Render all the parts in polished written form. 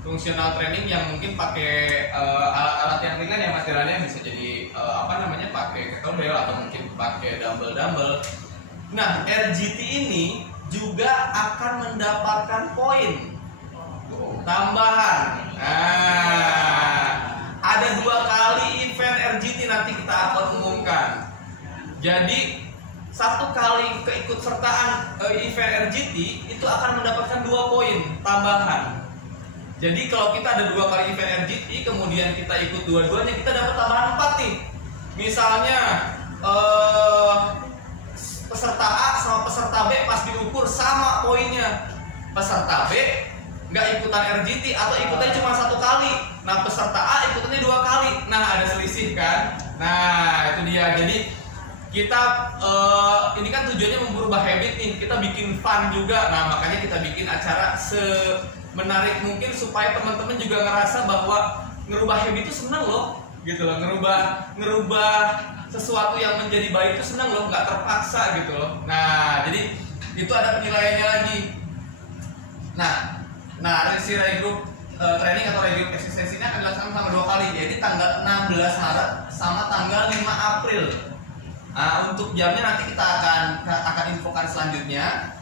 fungsional training yang mungkin pakai alat-alat yang ringan ya materialnya bisa jadi pakai kettlebell atau mungkin pakai dumbbell. Nah, RGT ini juga akan mendapatkan poin tambahan. Nah, ada 2 kali event RGT nanti kita akan umumkan. Jadi 1 kali keikutsertaan event RGT itu akan mendapatkan 2 poin tambahan. Jadi kalau kita ada 2 kali event RGT, kemudian kita ikut dua-duanya, kita dapat tambahan 4 nih. Misalnya peserta A sama peserta B pas diukur sama poinnya. Peserta B nggak ikutan RGT atau ikutannya cuma 1 kali. Nah peserta A ikutannya 2 kali. Nah ada selisih kan. Nah itu dia. Jadi kita ini kan tujuannya merubah habit nih. Kita bikin fun juga. Nah makanya kita bikin acara menarik mungkin supaya teman-teman juga ngerasa bahwa ngerubah habit itu senang loh, gitu loh. Ngerubah sesuatu yang menjadi baik itu senang loh, nggak terpaksa gitu loh. Nah jadi itu ada penilaiannya lagi. Nah si regroup training atau regroup exercise ini akan dilaksanakan sama 2 kali. Jadi tanggal 16 Maret sama tanggal 5 April. Nah untuk jamnya nanti kita akan infokan selanjutnya.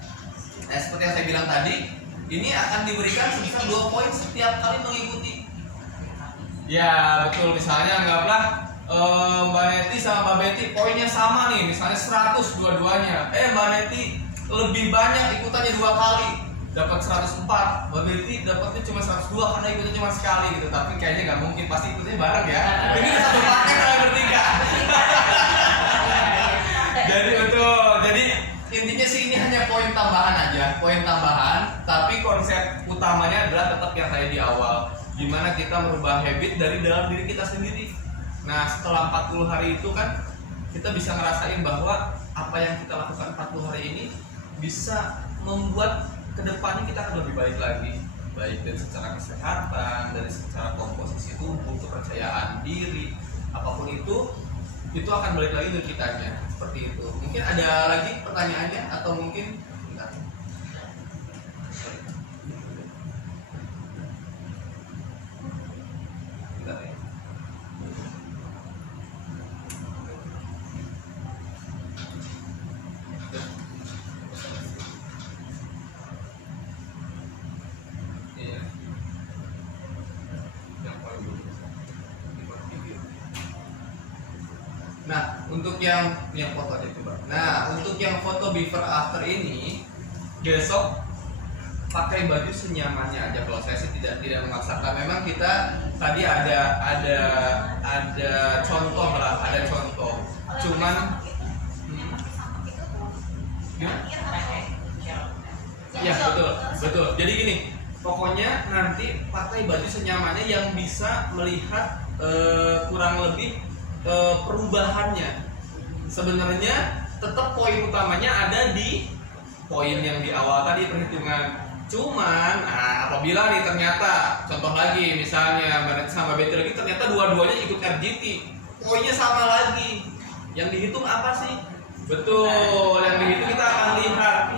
Nah seperti yang saya bilang tadi, ini akan diberikan sebesar 2 poin setiap kali mengikuti. Ya betul, misalnya anggaplah Mbak Neti sama Mbak Betty poinnya sama nih, misalnya 100 dua-duanya. Mbak Neti lebih banyak ikutannya 2 kali, dapat 104. Mbak Betty dapatnya cuma 102 karena ikutnya cuma sekali gitu. Tapi kayaknya nggak mungkin, pasti ikutnya bareng ya. Ini satu paket kalian bertiga. Jadi betul, jadi intinya sih ini hanya poin tambahan aja, poin tambahan. Tapi konsep utamanya adalah tetap yang tadi di awal, gimana kita merubah habit dari dalam diri kita sendiri. Nah setelah 40 hari itu kan kita bisa ngerasain bahwa apa yang kita lakukan 40 hari ini bisa membuat kedepannya kita akan lebih baik lagi, baik dari secara kesehatan, dari secara komposisi tubuh, kepercayaan diri, apapun itu akan balik lagi ke kitanya. Seperti itu. Mungkin ada lagi pertanyaannya atau mungkin enggak? Enggak ya? Iya. Nah, untuk yang foto aja coba. Nah, untuk yang foto before after ini, besok pakai baju senyamannya aja. Kalau saya sih tidak memaksakan. Memang kita tadi ada contoh lah, ada contoh. Cuman ya betul. Jadi gini, pokoknya nanti pakai baju senyamannya yang bisa melihat kurang lebih perubahannya. Sebenarnya tetap poin utamanya ada di poin yang di awal tadi, perhitungan. Cuman apabila nih ternyata contoh lagi misalnya Mbak sama Betty lagi ternyata dua-duanya ikut RGT, poinnya sama lagi. Yang dihitung apa sih? Betul, yang dihitung kita akan lihat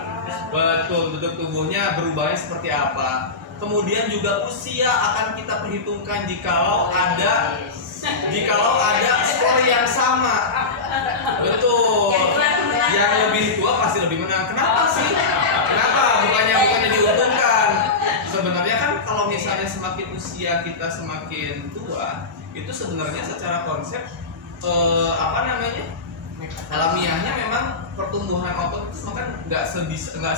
betul bentuk tubuhnya berubahnya seperti apa. Kemudian juga usia akan kita perhitungkan jikalau ada skor yang sama. Betul. Yang lebih tua pasti lebih menang. Kenapa sih? Kenapa? Bukannya diuntungkan. Sebenarnya kan kalau misalnya semakin usia kita semakin tua, itu sebenarnya secara konsep alamiahnya memang pertumbuhan otot itu kan nggak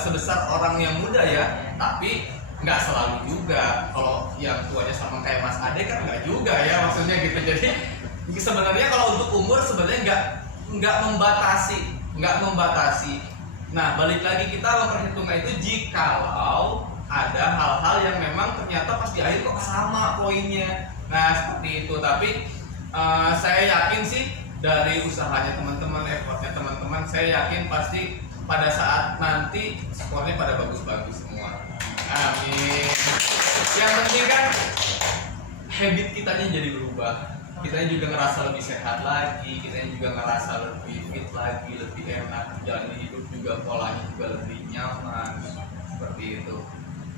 sebesar orang yang muda ya, tapi nggak selalu juga. Kalau yang tuanya sama kayak Mas Ade kan nggak juga ya, maksudnya gitu. Jadi sebenarnya kalau untuk umur sebenarnya nggak membatasi. Nah balik lagi kita memperhitungkan itu jikalau ada hal-hal yang memang ternyata pas di akhir kok sama poinnya. Nah seperti itu. Tapi saya yakin sih dari usahanya teman-teman, effortnya teman-teman, saya yakin pasti pada saat nanti skornya pada bagus-bagus semua. Amin. Yang penting kan habit kitanya jadi berubah. Kitanya juga ngerasa lebih sehat lagi, kitanya juga ngerasa lebih fit lagi, lebih enak, jalan hidup juga polanya juga lebih nyaman. Seperti itu.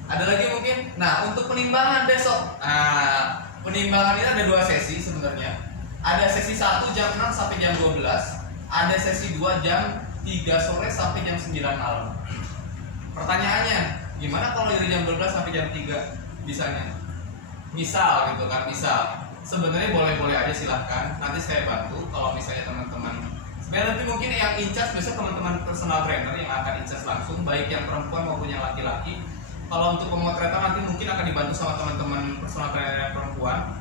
Ada lagi mungkin. Nah, untuk penimbangan besok. Nah, penimbangan ini ada 2 sesi sebenarnya. Ada sesi 1 jam 6 sampai jam 12. Ada sesi 2 jam 3 sore sampai jam 9 malam. Pertanyaannya, gimana kalau dari jam 12 sampai jam 3 bisanya? Misal gitu kan, misal. Sebenarnya boleh-boleh aja silahkan. Nanti saya bantu kalau misalnya teman-teman. Sebenarnya nanti mungkin yang incas besok teman-teman personal trainer yang akan incas langsung, baik yang perempuan maupun yang laki-laki. Kalau untuk pemotretan nanti mungkin akan dibantu sama teman-teman personal trainer perempuan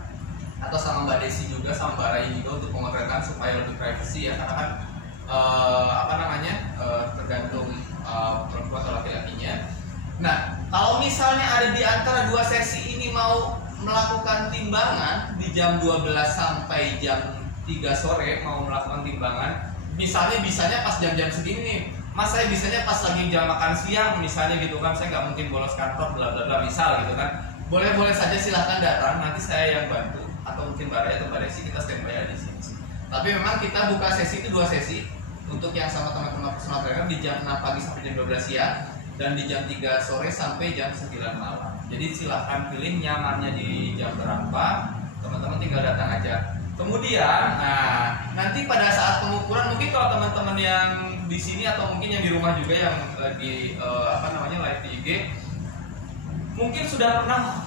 atau sama Mbak Desi juga, sama Mbak Rai juga untuk pemotretan supaya lebih privacy ya, karena kan tergantung perempuan atau laki-lakinya. Nah, kalau misalnya ada di antara 2 sesi ini mau melakukan timbangan di jam 12 sampai jam 3 sore mau melakukan timbangan, misalnya bisanya pas jam-jam segini nih, Mas saya bisanya pas lagi jam makan siang misalnya gitu kan, saya nggak mungkin bolos kantor bla bla bla misal gitu kan, boleh saja silahkan datang, nanti saya yang bantu atau mungkin Mbak Raya atau Mbak Desi kita standby aja di sini. Tapi memang kita buka sesi itu 2 sesi untuk yang sama teman-teman personal trainer di jam 6 pagi sampai jam 12 siang dan di jam 3 sore sampai jam 9 malam. Jadi silahkan pilih nyamannya di jam berapa, teman-teman tinggal datang aja. Kemudian, nah nanti pada saat pengukuran mungkin kalau teman-teman yang di sini atau mungkin yang di rumah juga yang lagi live di IG, mungkin sudah pernah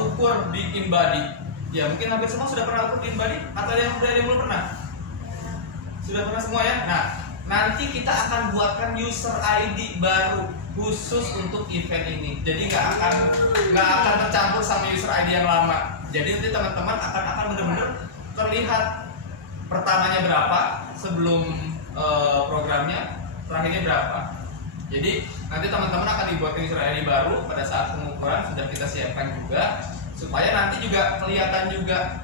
ukur di InBody. Ya mungkin hampir semua sudah pernah ukur di InBody atau ada yang belum pernah? Sudah pernah semua ya. Nah nanti kita akan buatkan user ID baru khusus untuk event ini. Jadi nggak akan tercampur sama user ID yang lama. Jadi nanti teman-teman akan benar-benar terlihat pertamanya berapa sebelum programnya, terakhirnya berapa. Jadi nanti teman-teman akan dibuatkan user ID baru pada saat pengukuran sudah kita siapkan juga, supaya nanti juga kelihatan juga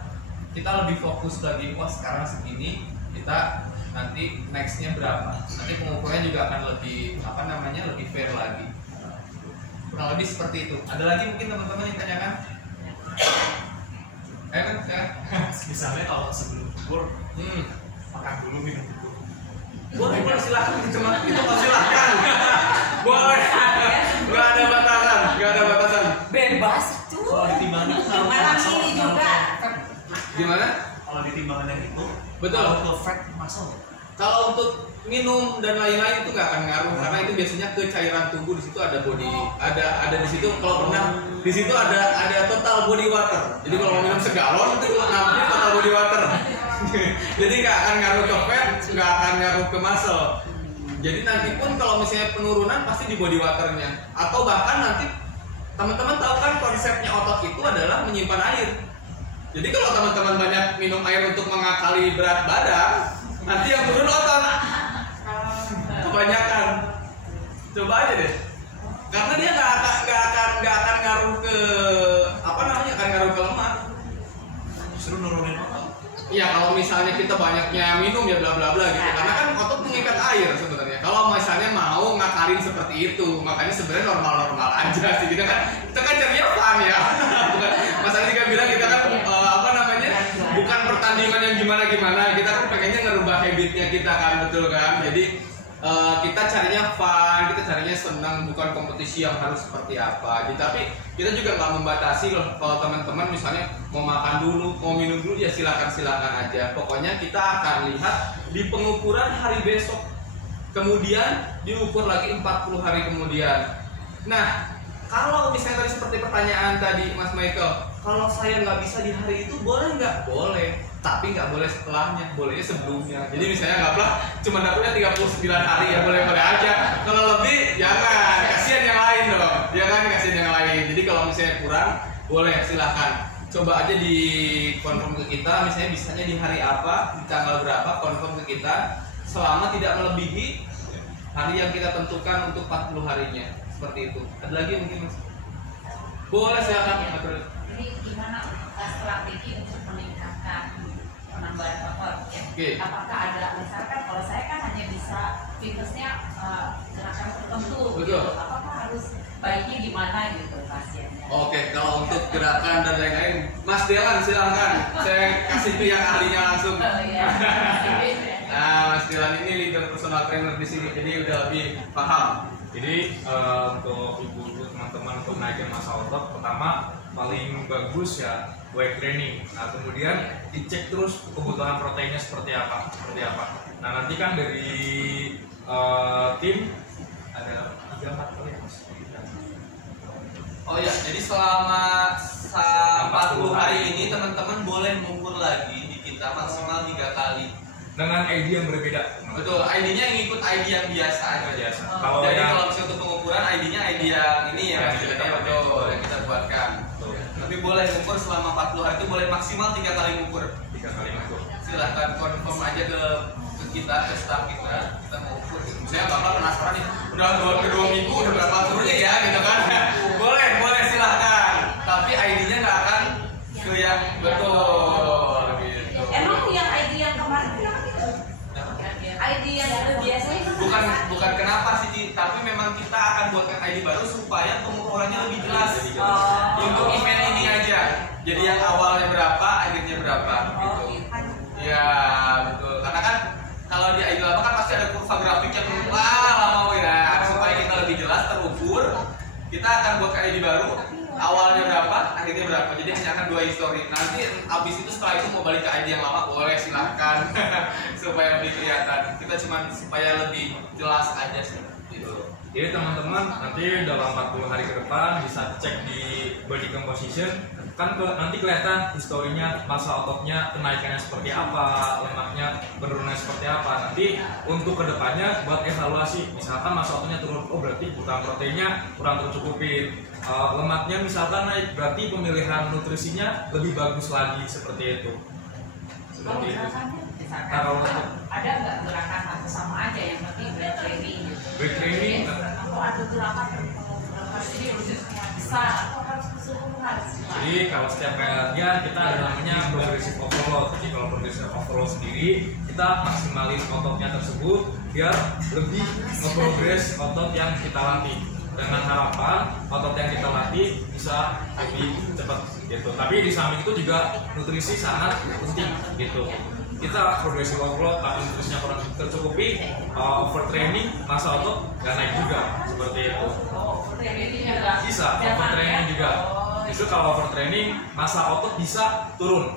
kita lebih fokus lagi. Wah sekarang segini, kita nanti nextnya berapa. Nanti pengukurannya juga akan lebih lebih fair lagi. Kurang lebih seperti itu. Ada lagi mungkin teman-teman yang tanyakan? Misalnya kalau sebelum ukur makan dulu, minum dulu. Boleh silahkan itu silahkan. Boleh. Gak ada batasan. Bebas tuh. Kalau ditimbangan Malam ini juga. Gimana? Kalau ditimbangan yang itu, betul. Kalau ke fat masuk. Kalau untuk minum dan lain-lain itu nggak akan ngaruh, karena itu biasanya ke cairan tubuh. Di situ ada body, ada di situ kalau pernah di situ ada total body water. Jadi kalau minum segalon itu namanya total body water. Jadi nggak akan ngaruh ke fat, nggak akan ngaruh ke muscle. Jadi nanti pun kalau misalnya penurunan pasti di body waternya, atau bahkan nanti teman-teman tahu kan konsepnya otot itu adalah menyimpan air. Jadi kalau teman-teman banyak minum air untuk mengakali berat badan, nanti yang turun otot kebanyakan. Coba aja deh, karena dia nggak akan ngaruh ke ngaruh ke lemak, Justru nurunin otot. Iya kalau misalnya kita banyaknya minum ya bla bla bla gitu, karena kan otot mengikat air sebenarnya. Kalau misalnya mau ngakalin seperti itu, makanya sebenarnya normal aja sih kita kan ceria fun ya. Mas Ali juga bilang kita kan bukan pertandingan yang gimana, kita kan pengennya ngerubah habitnya kita kan, betul kan? Jadi kita carinya fun, kita carinya senang, bukan kompetisi yang harus seperti apa. Jadi, tapi kita juga nggak membatasi loh. Kalau teman-teman misalnya mau makan dulu, mau minum dulu ya silakan aja. Pokoknya kita akan lihat di pengukuran hari besok, kemudian diukur lagi 40 hari kemudian. Nah kalau misalnya tadi seperti pertanyaan tadi Mas Michael, kalau saya nggak bisa di hari itu boleh nggak? Boleh, tapi nggak boleh setelahnya, bolehnya sebelumnya. Jadi misalnya nggak cuma dapetnya 39 hari ya boleh aja. Kalau lebih jangan, kasihan yang lain dong. Ya kan, kasihan yang lain. Jadi kalau misalnya kurang, boleh silahkan. Coba aja di konfirm ke kita, misalnya bisanya di hari apa, di tanggal berapa, konfirm ke kita. Selama tidak melebihi hari yang kita tentukan untuk 40 harinya. Seperti itu. Ada lagi mungkin Mas? Boleh silakan. Jadi gimana strategi untuk meningkatkan penambahan otot ya? Okay. Apakah ada, misalkan kalau saya kan hanya bisa fitnessnya gerakan tertentu gitu. Apakah harus baiknya gimana gitu pasiennya? Oke, kalau untuk gerakan dan lain-lain, Mas Delan silakan. Saya kasih tuh yang ahlinya langsung. Oh, iya. Nah, Mas Delan ini leader personal trainer di sini, jadi udah lebih paham. Jadi untuk ibu-ibu teman-teman untuk naikin massa otot, pertama paling bagus ya weight training. Nah kemudian dicek terus kebutuhan proteinnya seperti apa. Nah nanti kan dari tim ada 3-4 kali. Oh ya, jadi selama 40 hari ini teman-teman boleh mengukur lagi di kita maksimal 3 kali. Dengan ID yang berbeda. Betul, ID-nya yang ikut ID yang biasa aja. Jadi kalau misalnya untuk pengukuran ID-nya ID yang ini ya, yang kita buatkan. Tapi boleh mengukur selama 40 hari itu boleh maksimal 3 kali mengukur. 3 kali mengukur. Silahkan Silahkan confirm aja ke kita, ke staff kita mau ukur. Misalnya Bapak penasaran nih, udah 2 minggu udah berapa turunnya ya gitu kan. boleh silahkan. Tapi ID-nya nggak akan ke yang betul gitu. Emang yang ID yang kemarin kenapa gitu? ID yang biasa itu Bukan kenapa sih, tapi memang kita akan buatkan ID baru supaya pengukurannya lebih jelas. Untuk event ini aja. Jadi yang awalnya berapa, akhirnya berapa gitu. Ya betul. Karena kan kalau di ID lama kan pasti ada kurva grafik yang lama ya. Supaya kita lebih jelas terukur, kita akan buatkan ID baru. Awalnya berapa, akhirnya berapa. Jadi hanya akan 2 histori. Nanti abis itu setelah itu mau balik ke ID yang lama boleh silahkan supaya lebih kelihatan. Kita cuma supaya lebih jelas aja sih. Gitu. Jadi teman-teman nanti dalam 40 hari ke depan bisa cek di body composition, kan nanti kelihatan historinya massa ototnya kenaikannya seperti apa, lemaknya penurunannya seperti apa. Nanti untuk kedepannya buat evaluasi, misalkan massa ototnya turun, oh berarti kurang proteinnya kurang tercukupin, lemaknya misalkan naik, berarti pemilihan nutrisinya lebih bagus lagi, seperti itu. Seperti itu. Kalau ada nggak gerakan atau sama aja yang penting weight training gitu? Weight training atau ada gerakan ini besar atau harus keseluruhan? Jadi kalau setiap kali latihan kita ada namanya progressive overload. Jadi kalau progressive overload sendiri kita maksimalin ototnya tersebut biar lebih nge-progress otot yang kita latih, dengan harapan otot yang kita latih bisa lebih cepat gitu. Tapi di samping itu juga nutrisi sangat penting gitu. Kita progressive overload tapi nutrisinya kurang tercukupi, overtraining, massa otot nggak naik juga, seperti itu. Bisa overtraining juga. Itu kalau overtraining massa otot bisa turun.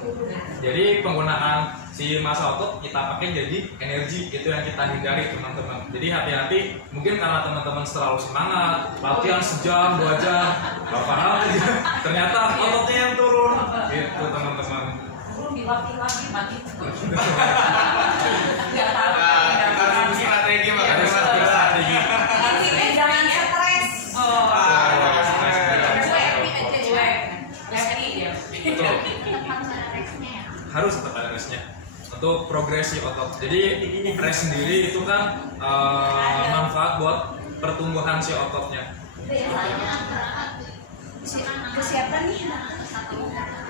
Jadi penggunaan si massa otot kita pakai jadi energi, itu yang kita hindari teman-teman. Jadi hati-hati, mungkin karena teman-teman terlalu semangat latihan sejam 2 jam berapa hari ternyata ototnya yang turun gitu teman-teman. Dilatih mati. Nggak tahu. Strategi makanya strategi. Nanti jangan stres. Harus tetap ada restnya untuk progresi otot. Jadi rest sendiri itu kan manfaat buat pertumbuhan si ototnya. Kesiapan nih.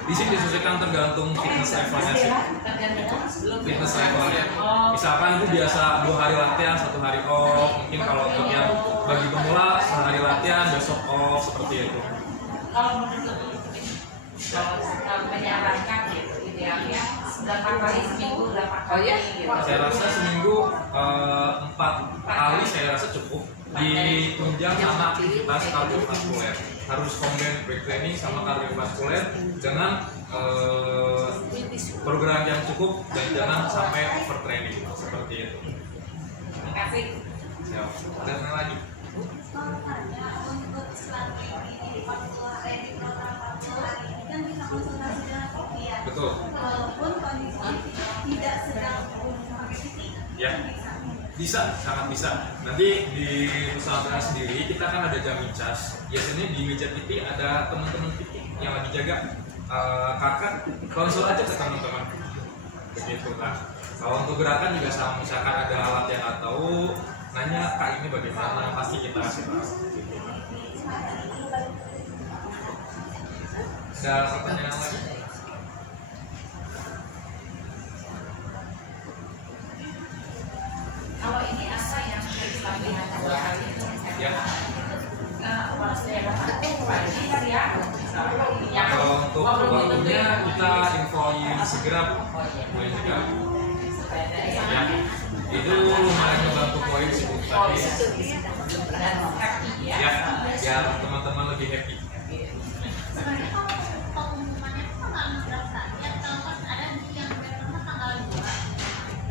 Di sini disesuaikan tergantung fitness levelnya sih. Fitness levelnya. Misalkan itu biasa 2 hari latihan, 1 hari off. Mungkin kalau untuk yang bagi pemula sehari latihan, besok off, seperti itu. Kalau menyarankan gitu, idealnya 8 kali seminggu, 8 kali gitu. Saya rasa seminggu 4 kali saya rasa cukup. Ditunjang sama aktivitas kardiovaskuler. Harus combine weight training sama kardiovaskuler dengan program yang cukup dan jangan sampai overtraining, seperti itu. Terima kasih. Siap. Dan lagi. Untuk strategi di 40 hari di program 40 hari ini kan bisa konsultasi dengan kopi ya. Betul. Walaupun kondisi tidak sedang pakai PT. Ya. Bisa, sangat bisa. Nanti di pesantren sendiri kita kan ada jamin cas. Biasanya di meja PT ada teman-teman PT yang lagi jaga. Kakak konsul aja ke teman-teman. Begitu kan. Kalau untuk gerakan juga sama, misalkan ada alat yang nggak tahu, nanya kak ini bagaimana, pasti kita kasih tahu. Gitu kan. Ada pertanyaan lagi? Kalau ini apa yang jadi latihan 2 kali itu Ya. Kalau untuk waktunya kita infoin segera, boleh juga. Ya. Itu lumayan membantu poin sih tadi. Dan ya biar teman-teman lebih happy. Sebenarnya kalau pengumumannya itu tanggal 16 saja, kalau kan ada yang pertama tanggal 2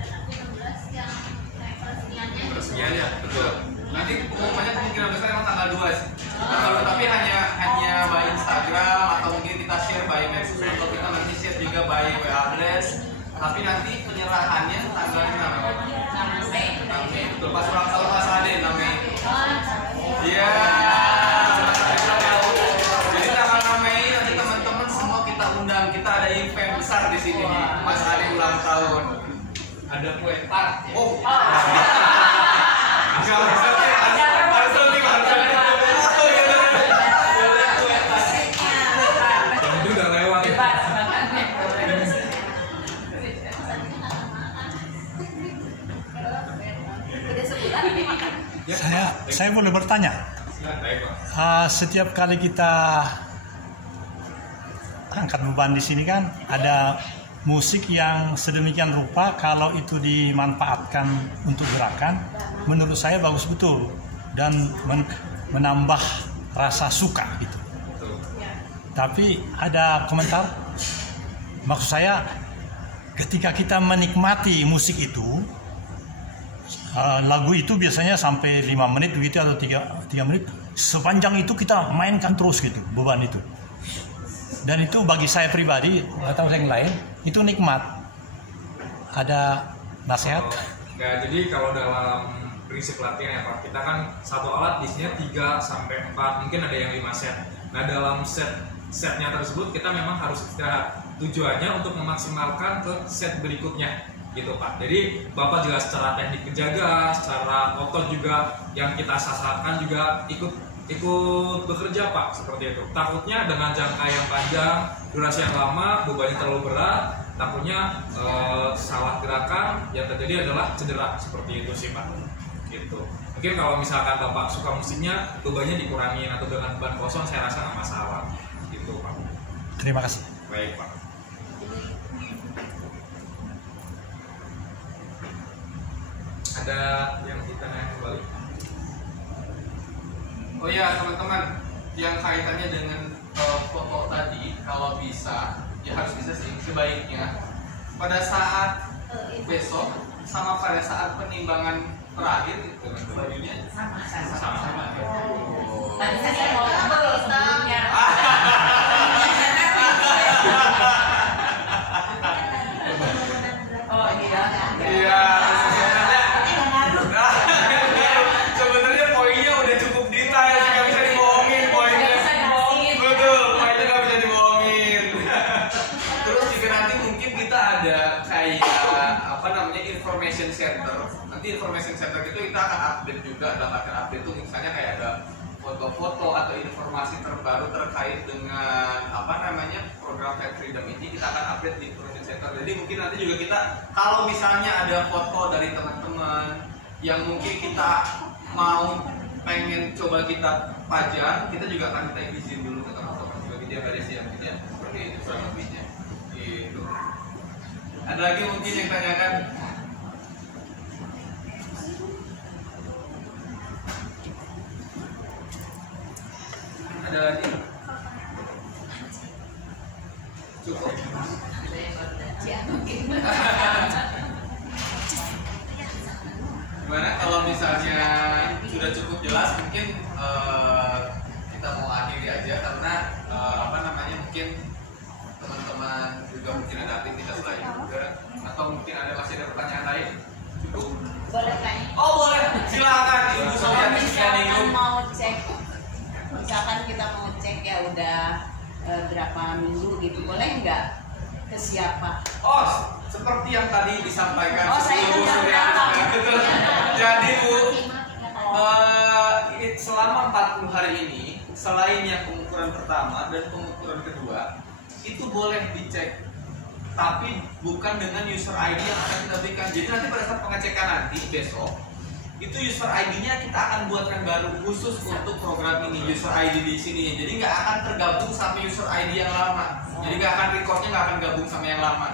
dan nanti 16 yang kayak peresmiannya. Peresmian ya, betul. Nanti pengumumannya kemungkinan besar emang tanggal 2 sih. Tapi hanya by Instagram atau mungkin kita share by medsos atau kita nanti share juga by WA address. Tapi nanti penyerahannya tanggal 6 Mei. Betul, pas ulang tahun Mas Ade 6 Mei. Iya. Jadi tanggal 6 Mei nanti teman-teman semua kita undang. Kita ada event besar di sini nih. Mas Ade ulang tahun. Ada kue tart. Oh. Saya boleh bertanya. Setiap kali kita angkat beban di sini kan ada musik yang sedemikian rupa, kalau itu dimanfaatkan untuk gerakan, menurut saya bagus betul dan menambah rasa suka gitu. Tapi ada komentar, maksud saya ketika kita menikmati musik itu, lagu itu biasanya sampai 5 menit begitu atau 3 menit, sepanjang itu kita mainkan terus gitu beban itu. Dan itu bagi saya pribadi atau yang lain itu nikmat. Ada nasihat? Enggak, jadi kalau dalam prinsip latihan ya Pak, kita kan satu alat isinya 3 sampai 4, mungkin ada yang 5 set. Nah dalam setnya tersebut kita memang harus istirahat. Tujuannya untuk memaksimalkan ke set berikutnya gitu Pak. Jadi Bapak juga secara teknik penjaga, secara otot juga yang kita sasarkan juga ikut bekerja Pak, seperti itu. Takutnya dengan jangka yang panjang, durasi yang lama, bebannya terlalu berat, takutnya salah gerakan, yang terjadi adalah cedera, seperti itu sih Pak. Gitu. Mungkin kalau misalkan Bapak suka musiknya, bebannya dikurangin atau dengan beban kosong, saya rasa nggak masalah. Gitu Pak. Terima kasih. Baik Pak. Ada yang ditanyakan kembali? Oh ya teman-teman, yang kaitannya dengan foto tadi, kalau bisa, ya harus bisa sih, sebaiknya pada saat besok sama pada saat penimbangan terakhir itu bajunya sama. Oh. Tadi saya mau sebelumnya. Oh iya. Iya. Sebenarnya poinnya udah cukup detail, nggak bisa dibohongin poinnya. Betul, poinnya nggak bisa dibohongin. Terus juga nanti mungkin kita ada kayak apa namanya information center. Nanti information center itu kita akan update juga, dalam artian update itu misalnya kayak ada foto-foto atau informasi terbaru terkait dengan apa namanya program Fat Freedom ini, kita akan update di information center. Jadi mungkin nanti juga kita kalau misalnya ada foto dari teman-teman yang mungkin kita mau pengen coba kita pajang, kita juga akan minta izin dulu ke teman-teman juga gitu ya, beres ya, gitu ya, seperti itu kurang lebihnya. Gitu. Ada lagi mungkin yang tanyakan? Ada lagi? Cukup? Gimana kalau misalnya sudah cukup jelas, mungkin kita mau akhiri aja karena apa namanya mungkin teman-teman juga mungkin ada aktivitas lain juga, atau mungkin masih ada pertanyaan lain. Cukup? Boleh tanya? Oh boleh, silakan Ibu Sofiani. Misalkan mau cek, misalkan kita mau cek ya udah berapa minggu gitu, boleh nggak ke siapa? Oh, seperti yang tadi disampaikan Oh, saya Bu dengar. Suryani. Betul. Jadi Bu, selama 40 hari ini, selain yang pengukuran pertama dan pengukuran kedua, itu boleh dicek, tapi bukan dengan user ID yang akan kita berikan. Jadi nanti pada saat pengecekan nanti besok, itu user ID-nya kita akan buatkan baru khusus untuk program ini, user ID di sini. Jadi nggak akan tergabung sama user ID yang lama. Jadi nggak akan recordnya nggak akan gabung sama yang lama.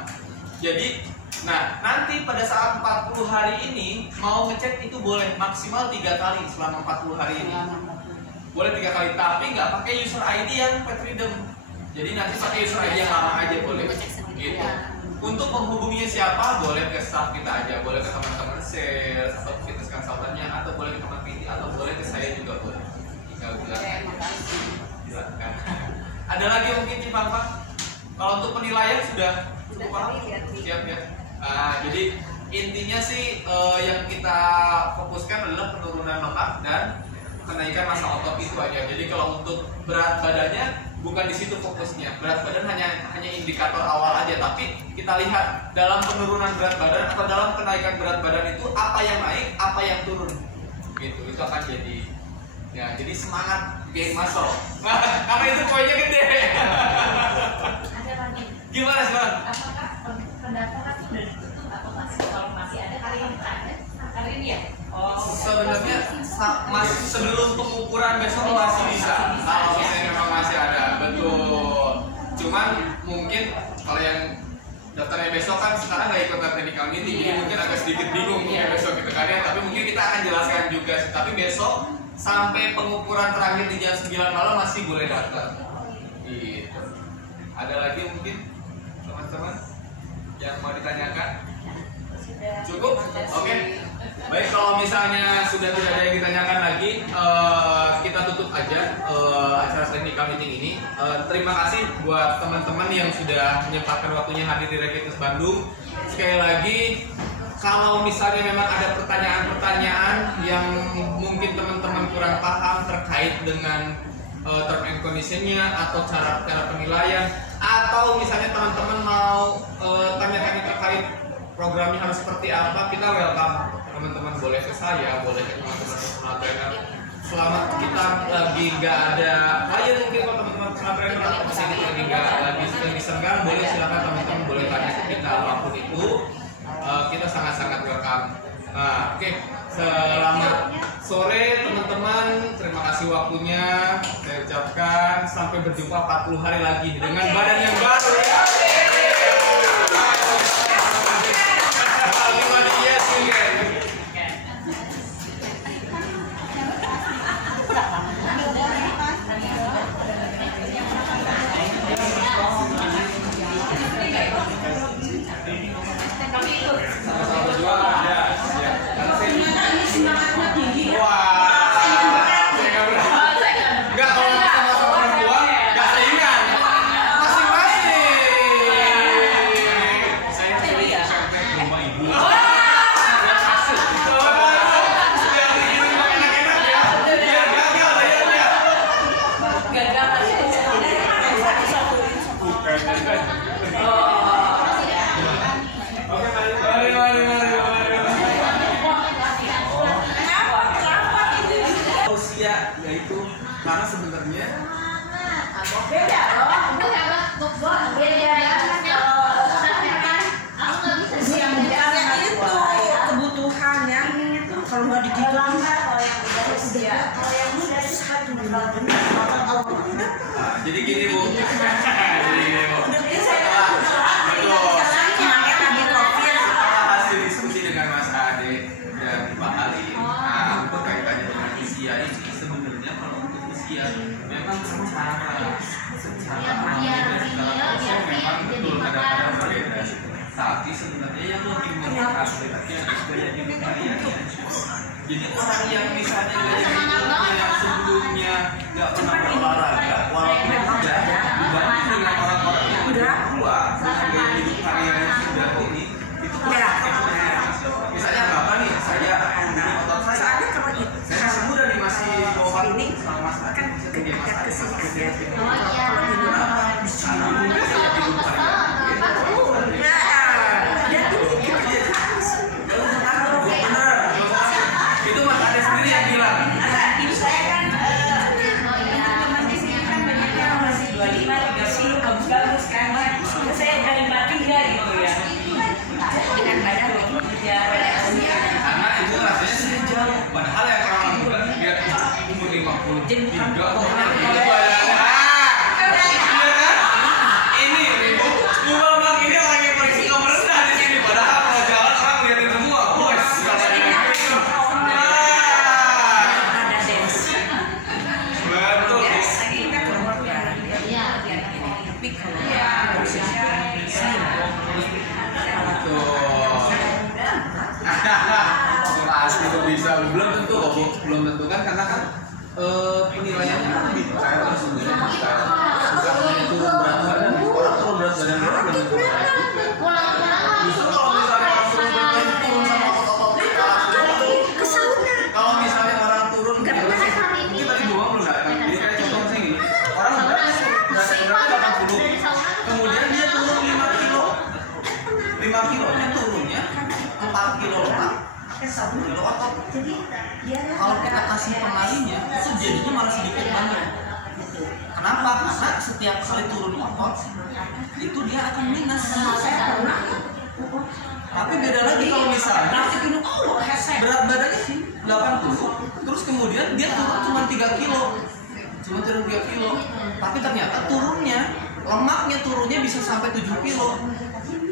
Jadi, nah nanti pada saat 40 hari ini mau ngecek itu boleh maksimal 3 kali selama 40 hari ini. boleh 3 kali, tapi nggak pakai user ID yang Pet Freedom. Jadi nanti pakai user ID yang lama aja boleh. Gitu. Untuk menghubunginya siapa, boleh ke staff kita aja, boleh ke teman-teman sales atau fitness consultant-nya, atau boleh ke teman PT, atau boleh ke saya juga boleh. Tinggal bilang silakan. Ada lagi mungkin Cipangpak? Kalau untuk penilaian sudah paham? Siap ya. Jadi intinya sih yang kita fokuskan adalah penurunan lemak dan kenaikan massa otot itu aja. Jadi kalau untuk berat badannya bukan di situ fokusnya. Berat badan hanya indikator awal aja, tapi kita lihat dalam penurunan berat badan atau dalam kenaikan berat badan itu apa yang naik, apa yang turun. Gitu. Itu akan jadi ya, jadi semangat gain muscle. Karena itu poinnya gede. Ada lagi. Gimana sekarang? Apakah pendaftaran sudah ditutup atau masih? Kalau masih ada kali ini ada hari ini ya? Sebenarnya sebelum pengukuran besok masih bisa. Kalau misalnya memang masih ada, betul. Cuman mungkin kalau yang daftarnya besok kan sekarang nggak ikut technical meeting, jadi mungkin agak sedikit bingung mungkin besok gitu kan ya. Tapi mungkin kita akan jelaskan juga. Tapi besok sampai pengukuran terakhir di jam 9 malam masih boleh daftar. Gitu. Ada lagi mungkin teman-teman yang mau ditanyakan? Cukup? Oke. Baik, kalau misalnya sudah tidak ada yang ditanyakan lagi, kita tutup aja acara technical meeting ini. Terima kasih buat teman-teman yang sudah menyempatkan waktunya hadir di Rekitus Bandung. Sekali lagi, kalau misalnya memang ada pertanyaan-pertanyaan yang mungkin teman-teman kurang paham terkait dengan term and condition-nya atau cara penilaian, atau misalnya teman-teman mau tanya-tanya terkait programnya harus seperti apa, kita welcome. Teman-teman boleh ke saya, boleh ke teman-teman personal trainer. Selama kita lagi nggak ada klien, mungkin kalau teman-teman personal trainer atau kita lagi nggak lagi senggang, boleh silakan teman-teman boleh tanya ke kita apapun itu. Kita sangat-sangat welcome. Oke. Selamat sore teman-teman. Terima kasih waktunya. Saya ucapkan sampai berjumpa 40 hari lagi dengan badan yang baru ya. Yaitu karena sebenarnya beda loh, itu kebutuhan yang kalau nggak digitu jadi gini Bu. Hasil diskusi dengan Mas Ade dan Pak Ali untuk kaitannya dengan usia ini sebenarnya kalau untuk usia memang secara memang betul kadang-kadang berbeda. Tapi sebenarnya yang lebih mengikat gaya hidup kalian. Jadi orang yang misalnya gaya hidupnya sebelumnya nggak pernah berolahraga, walaupun muda, dibanding dengan orang-orang yang udah tua dengan gaya hidup kalian yang sudah ini, itu misalnya apa nih? Saya otot saya masih muda nih, masih bawa ini sama Mas kan kegiatan kesini. Itu Mas Ade sendiri yang bilang. Ibu saya kan teman-teman di sini kan banyaknya masih 25, 30 bagus-bagus kan. Saya dari batin enggak gitu ya. Dengan badan ya. Karena itu rasanya sudah jauh. Padahal yang orang muda lihat umur 50 Jadi bukan ini Bu Bambang ini orang yang paling suka merendah di sini. Padahal kalau jalan orang lihatin semua. Bos. belum tentu kan, karena kan penilaiannya kan detail, terus kemudian detail. Bukan itu berat badan, orang turun berat badan belum tentu. Justru kalau misalnya orang turun berat badan turun sama otot-otot kalau misalnya orang turun mungkin tadi doang belum nggak? Jadi kayak contohnya sih gini, orang beratnya 80, kemudian dia turun 5 kilo, 5 kilo dia turunnya 4 kilo lemak, 1 kilo otot. Kalau kita kasih pengalinya itu jadinya malah sedikit banyak. Kenapa? Karena setiap kali turun otot itu dia akan minus. Tapi beda lagi kalau misalnya berat badannya 80, terus kemudian dia turun cuma 3 kilo, tapi ternyata turunnya, lemaknya turunnya bisa sampai 7 kilo,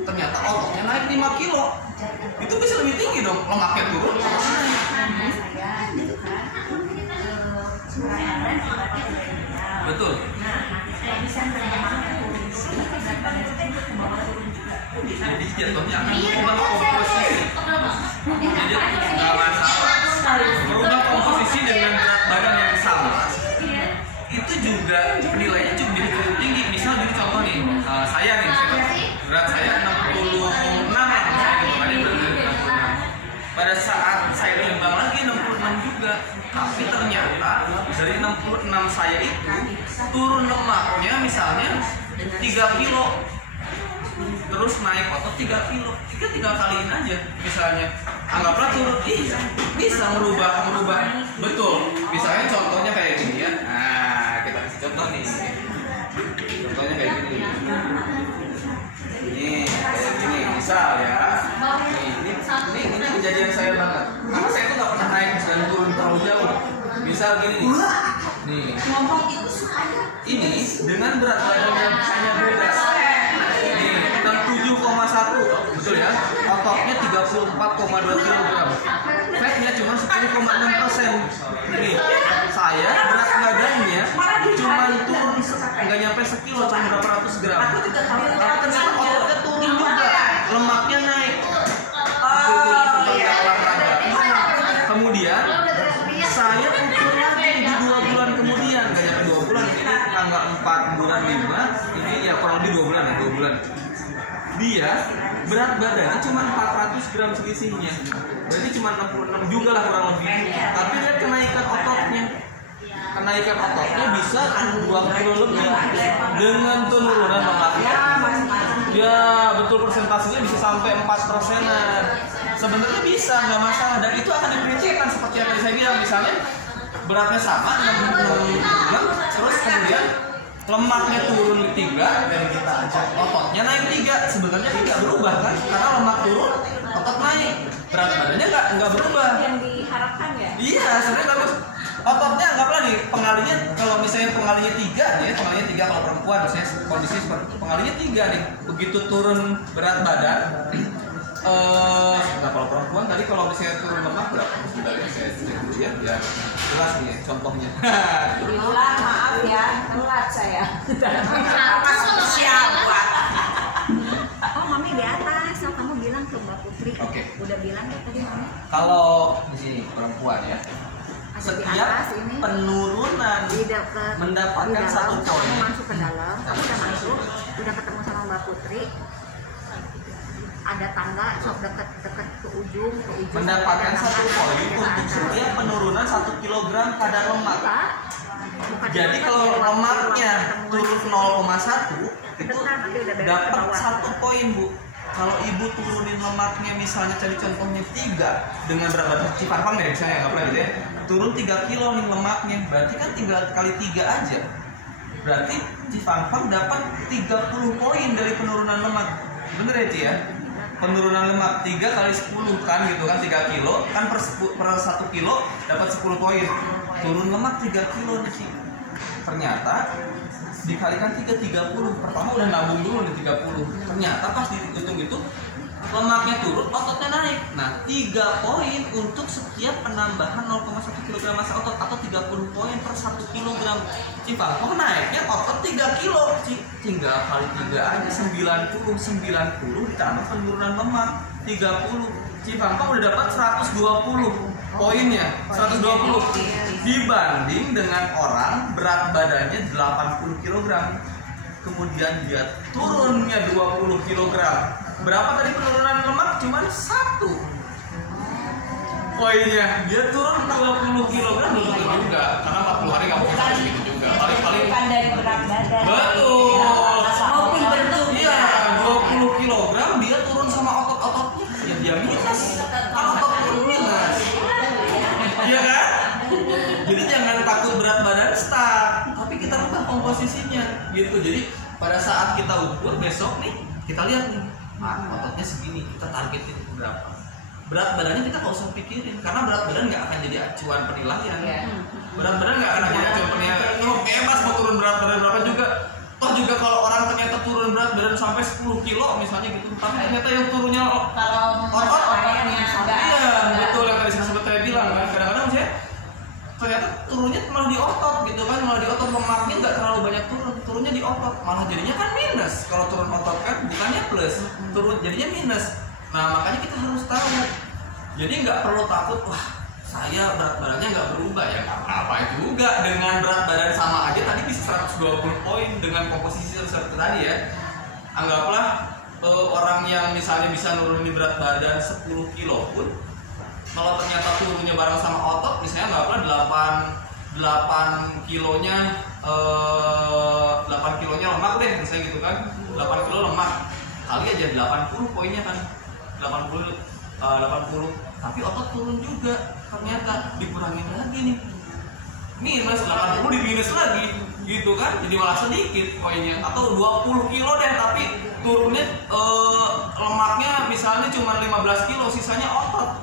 ternyata ototnya naik 5 kilo, itu bisa lebih tinggi dong, lemaknya turun, betul. Jadi jatuhnya akan merubah komposisi. Jadi nggak masalah. Merubah komposisi dengan berat badan yang sama, itu juga nilainya cukup jadi cukup tinggi. Misal jadi contoh nih, saya nih, berat saya 66 lah, pada saat saya timbang lagi 66 juga, tapi ternyata dari 66 saya itu turun lemaknya misalnya 3 kilo, terus naik otot 3 kilo, tinggal kaliin aja misalnya, anggaplah turun, bisa merubah, betul. Misalnya contohnya kayak gini ya, nah kita kasih contoh nih, contohnya kayak gini, kayak gini, misal ya, ini kejadian saya banget, karena saya tuh nggak pernah naik dan turun terlalu jauh. Misal gini nih, ini dengan berat badan yang hanya beda. 7,1, betul ya, ototnya 34,2 kg, fatnya cuma 10,6%. Ini saya berat badannya cuma turun nggak nyampe sekilo, cuma berapa ratus gram. Ternyata ototnya turun juga, lemaknya naik. Kemudian saya ukur lagi di 2 bulan kemudian, nggak nyampe 2 bulan, ini tanggal 4 bulan 5, ini ya kurang lebih 2 bulan ya, 2 bulan. Dia berat badannya cuma 400 gram selisihnya, berarti cuma 66 juga lah kurang lebih. Tapi lihat kenaikan ototnya bisa 2 kilo lebih dengan penurunan lemaknya. Ya betul, persentasenya bisa sampai 4%-an. Sebenarnya bisa, nggak masalah, dan itu akan diprinsipkan seperti yang tadi saya bilang. Misalnya beratnya sama 66 gram, terus kemudian lemaknya turun 3, ototnya naik 3. Sebenarnya tidak berubah kan, karena lemak turun, otot naik, berat badannya nggak berubah. Yang diharapkan ya? Iya, sebenarnya bagus. Ototnya anggaplah nih, pengalinya kalau misalnya pengalinya 3 kalau perempuan, misalnya kondisi seperti pengalinya 3 nih, begitu turun berat badan. Nah kalau perempuan tadi kalau misalnya turun lemak berapa? Sudah ya, saya cek dulu ya. Ya jelas nih contohnya. Diulang, maaf ya, telat saya. Siapa? Oh mami di atas, so kamu bilang ke Mbak Putri. Oke. Udah bilang ya tadi mami. Kalau di sini perempuan ya, setiap penurunan mendapatkan satu poin. Kamu masuk ke dalam, kamu udah masuk, udah ketemu sama Mbak Putri. Ada tangga, sok deket ke ujung, mendapatkan 1 poin untuk setiap penurunan 1 kg kadar lemak. Jadi kalau lemaknya turun 0,1 itu dapat 1 poin, Bu. Kalau ibu turunin lemaknya misalnya tadi contohnya 3 dengan berat badan Ciparpang ya misalnya, nggak pernah gitu ya, turun 3 kilo nih lemaknya, berarti kan tinggal kali 3 aja, berarti Ciparpang dapat 30 poin dari penurunan lemak. Bener ya Ci ya? Penurunan lemak 3 kali 10 kan gitu kan, 3 kilo kan per 1 kilo dapat 10 poin. Turun lemak 3 kilo nih Ci. Ternyata dikalikan 30. Pertama udah nabung dulu nih 30. Ternyata pas dihitung itu lemaknya turun, ototnya naik. Nah 3 poin untuk setiap penambahan 0,1 kg massa otot atau 30 poin per 1 kg. Ciparpang naiknya otot 3 kilo, tinggal kali 3 aja 90 ditambah penurunan lemak 30. Ciparpang udah dapat 120. poinnya 120 dibanding dengan orang berat badannya 80 kg. Kemudian dia turunnya 20 kg. Berapa tadi penurunan lemak? Cuman 1. Poinnya dia turun 20 kg belum tentu juga, karena 40 hari nggak mungkin sampai segitu juga. Paling bukan dari berat badan. betul. Maupun bentuk. Iya, 20 kg dia turun sama otot-ototnya. Ya dia minus. Kan otot turun minus. Iya kan? Jadi jangan takut berat badan stuck, tapi kita rubah komposisinya gitu. Jadi pada saat kita ukur besok nih, kita lihat nih, ototnya segini, kita targetin berapa. Berat badannya kita nggak usah pikirin, karena berat badan nggak akan jadi acuan penilaian. Berat badan nggak akan jadi acuan penilaian. Kalau bebas mau turun berat badan berapa juga. Toh juga kalau orang ternyata turun berat badan sampai 10 kilo misalnya gitu, tapi ternyata yang turunnya Kalau otot, yang sudah iya betul yang tadi sempat saya bilang kan, kadang-kadang saya ternyata turunnya malah di otot gitu kan, malah di otot, lemaknya nggak terlalu banyak turunnya di otot, malah jadinya kan minus. Kalau turun otot kan bukannya plus, turun jadinya minus. Nah makanya kita harus tahu, jadi nggak perlu takut, wah saya berat badannya nggak berubah, ya nggak apa-apa juga, dengan berat badan sama aja tadi bisa 120 poin dengan komposisi seperti tadi ya. Anggaplah orang yang misalnya bisa nurunin berat badan 10 kilo pun, kalau ternyata turunnya bareng sama otot, misalnya anggaplah 8 kilonya 8 kilonya lemak deh, misalnya gitu kan, 8 kilo lemak kali aja 80 poinnya kan, 80 tapi otot turun juga, ternyata dikurangin lagi nih, minus 80 di minus lagi gitu kan, jadi malah sedikit poinnya. Atau 20 kilo deh tapi turunnya lemaknya misalnya cuma 15 kilo, sisanya otot.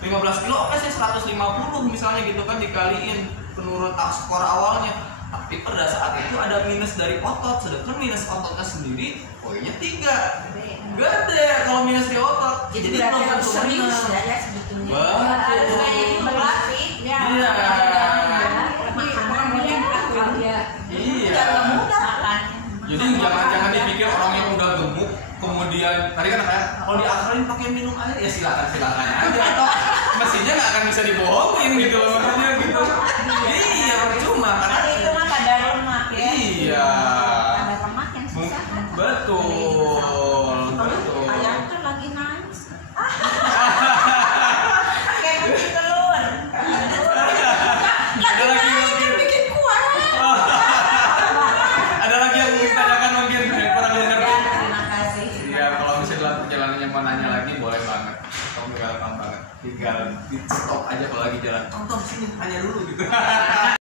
15 kilo oke saya 150 misalnya gitu kan, dikaliin penurun skor awalnya, tapi pada saat itu ada minus dari otot, sedangkan minus ototnya sendiri poinnya 3, gede kalau minus di otot. Jadi belum tentu serius menang. ya sebetulnya. Betul. Berlatih ya. Iya. Iya. Mudah. Jadi jangan dipikir orang yang udah gemuk kemudian tadi kan kayak kalau diakalin pakai minum air ya silakan aja, atau mesinnya nggak akan bisa dibohongin gitu loh, maksudnya gitu. Iya percuma karena itu mah kadar lemak ya. Iya. Kadar lemak yang susah kan. Betul. Ayam kan lagi nangis. Kayak bikin telur. Ada lagi mungkin Bikin kuah. ada lagi yang mau ditanyakan mungkin kurang dengar. Terima kasih. Iya, kalau misalnya dalam perjalanannya mau nanya lagi boleh banget. Kamu welcome banget. Tinggal di stop aja kalau lagi jalan. Tonton sini, tanya dulu gitu.